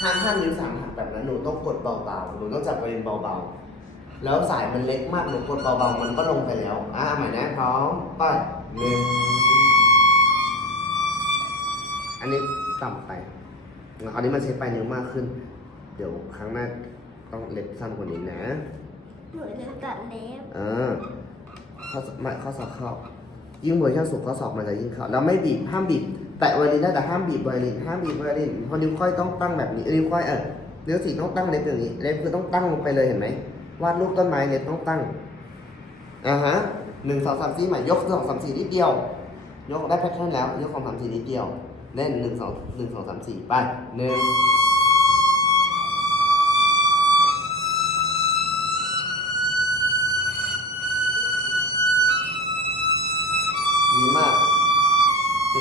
ห้ามห้ามนิ้วสามหักแบบนั้นหนูต้องกดเบาๆหนูต้องจับไว้เบาๆ แล้วสายมันเล็กมากหนูกดเบาๆมันก็ลงไปแล้ว อ่าใหม่นะพร้อมไป้หนึ่งอันนี้ต่ำไปแล้วคราวนี้มันใช้ปลายนิ้วมากขึ้น เดี๋ยวครั้งหน้าต้องเล็บสั้นกว่านี้นะหนูจะตัดเล็บเออข้อสไม่ข้อสอบเข้ายิ่งเวอร์ชันสูงข้อสอบมันจะยิ่งเข้าแล้วไม่บีบห้ามบีบ แตะไวโอลินได้แต่ห้ามบีบไวโอลินห้ามบีบไวโอลินเพราะนิ้วก้อยต้องตั้งแบบนี้นิ้วก้อยเออนิ้วสี่ต้องตั้งเล็บอย่างนี้เล็บคือต้องตั้งลงไปเลยเห็นไหมวาดรูปต้นไม้เล็บต้องตั้งอ่าฮะหนึ่งสองสามสี่ใหม่ยกสองสามสี่นิดเดียว ยกได้แพทเทิร์นแล้ว ยกสองสามสี่นิดเดียวเล่นหนึ่งสองหนึ่งสองสามสี่ไปหนึ่ง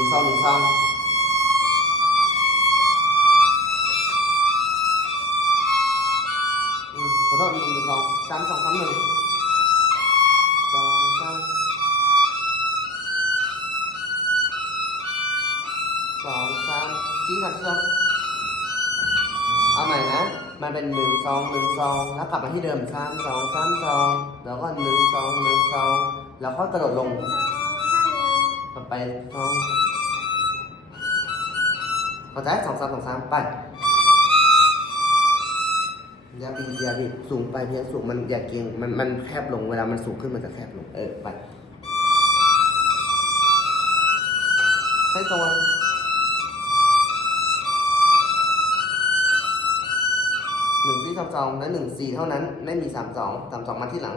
งสองสามสองสามสี่สามสองเอาใหม่นะ มันเป็นหนึ่งสองหนึ่งสองแล้วกลับมาที่เดิมสามสองสามสองแล้วก็หนึ่งสองหนึ่งสองแล้วค่อยกระโดดลง ต่อไปสองเข้าใจสองสามสองสามไปอย่าบีบอย่าบีบสูงไปเพียงสูงมันอย่าเก่งมันมันแคบลงเวลามันสูงขึ้นมันจะแคบลงเออไปให้ตัวหนึ่งสี่สามสองและหนึ่งสี่เท่านั้น ไม่มีสามสองสามสองมาที่หลัง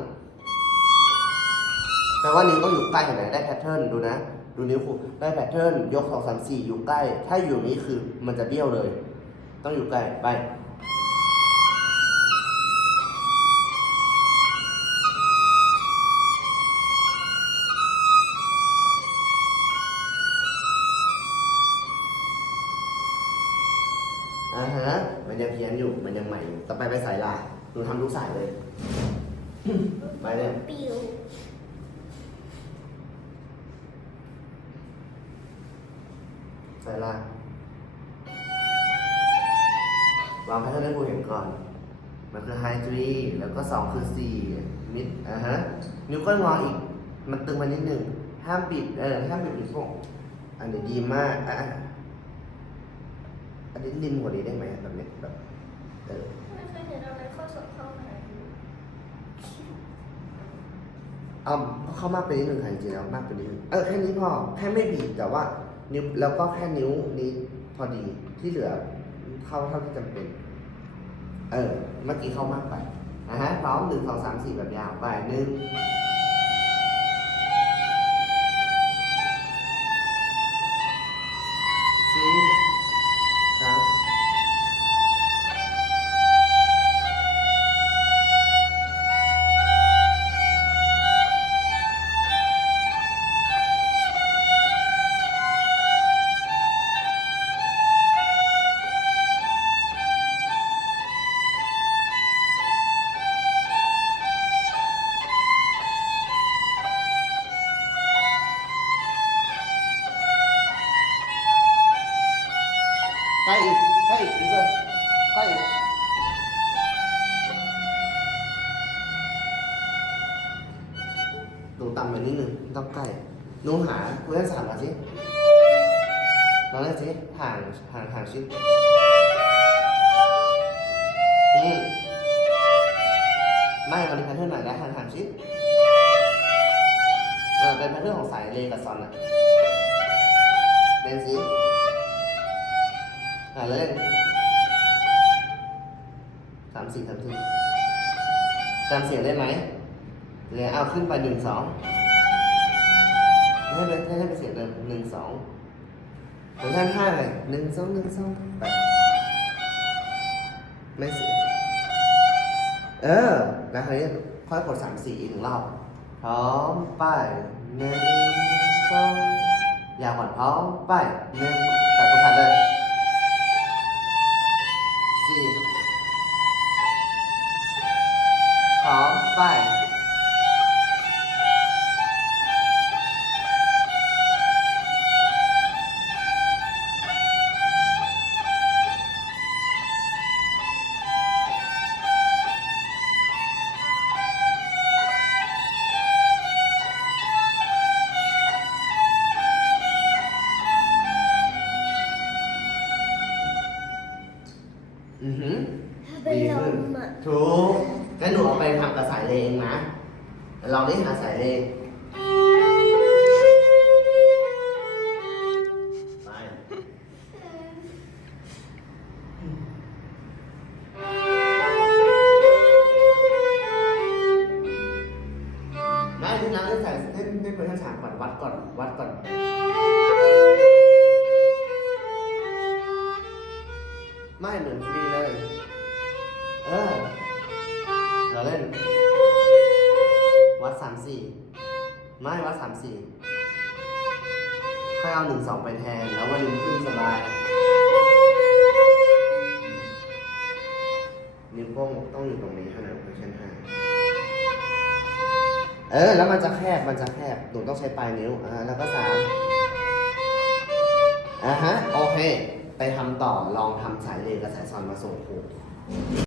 แปลว่านิ้วต้องอยู่ใกล้เห็นไหมได้แพทเทิร์นดูนะ ดูนิ้วครูได้แพทเทิร์นยกสองสามสี่อยู่ใกล้ ถ้าอยู่นี้คือมันจะเบี้ยวเลย ต้องอยู่ใกล้ไปอ่าฮะมันยังเพี้ยนอยู่มันยังใหม่อยู่ต่อไปไปสายลาหนูทำทุกสายเลย ไปเลย ปิว สายลายวางแพทเทิร์นให้ครูเห็นก่อน มันคือไฮทรีแล้วก็สองคือสี่มิดอะฮะ นิ้วก้อยงออีก มันตึงมานิดหนึ่ง ห้ามปิด เออ ห้ามปิดนิ้วโป้งอันนี้ดีมาก อะ อันนี้ริมกว่านี้ได้ไหมแบบนี้แบบ เออไม่เคยเห็นอะไรข้อสอบเข้าขนาดนี้เอาเข้ามากไปนิดหนึงค่ะจริงๆแล้วมากไปนิดหนึ่งเออแค่นี้พอ แค่ไม่บีบแต่ว่า นิ้วแล้วก็แค่นิ้วนี้พอดีที่เหลือเข้าเท่าที่จำเป็น เออ เมื่อกี้เข้ามากไปนะฮะพร้อมหนึ่งสองสามสี่แบบยาวไปหนึ่ง ล้อีกใกล้อีกอีกเลยใกล้อีกหนูต่ำไปนิดนึงต้องใกล้หนูหาคุณได้สามมาสิลองเล่นสิห่างห่างห่างชิดอืมไม่มันเป็นแพทเทิร์นหนแล้วห่างห่างชิดเออเป็นแพทเทิร์นของสายเลกับซอนอะเล่นสิ อ่าเล่นสามสี่สามสี่จำเสียงได้ไหมเลยเอาขึ้นไปหนึ่งสองให้เป็นให้เป็นเสียงเดิมหนึ่งสองเวอร์ชันห้าเลยหนึ่งสองหนึ่งสองไปไม่เสียเออ แล้วคราวนี้ค่อยกดสามสี่อีกหนึ่งรอบพร้อมไปหนึ่งสองอย่าก่อนพร้อมไปหนึ่ง งั้นหนูเอาไปทำกับสายเลงนะเราได้หาสายเลงไปไม่ที่นั้นเล่นสายเล่นเล่นเพลงทั้งสามก่อนวัดก่อนวัดก่อน สามสี่ค่อยเอาหนึ่งสองไปแทน แล้ววันนี้ขึ้นสบาย นิ้วโป้งต้องอยู่ตรงนี้เท่านั้นเพราะฉะนั้นห้าเออ แล้วมันจะแคบ มันจะแคบ หนูต้องใช้ปลายนิ้ว อ่า แล้วก็สามอ่าฮะ โอเค ไปทำต่อ ลองทำสายเลนกับสายซอนมาส่งครู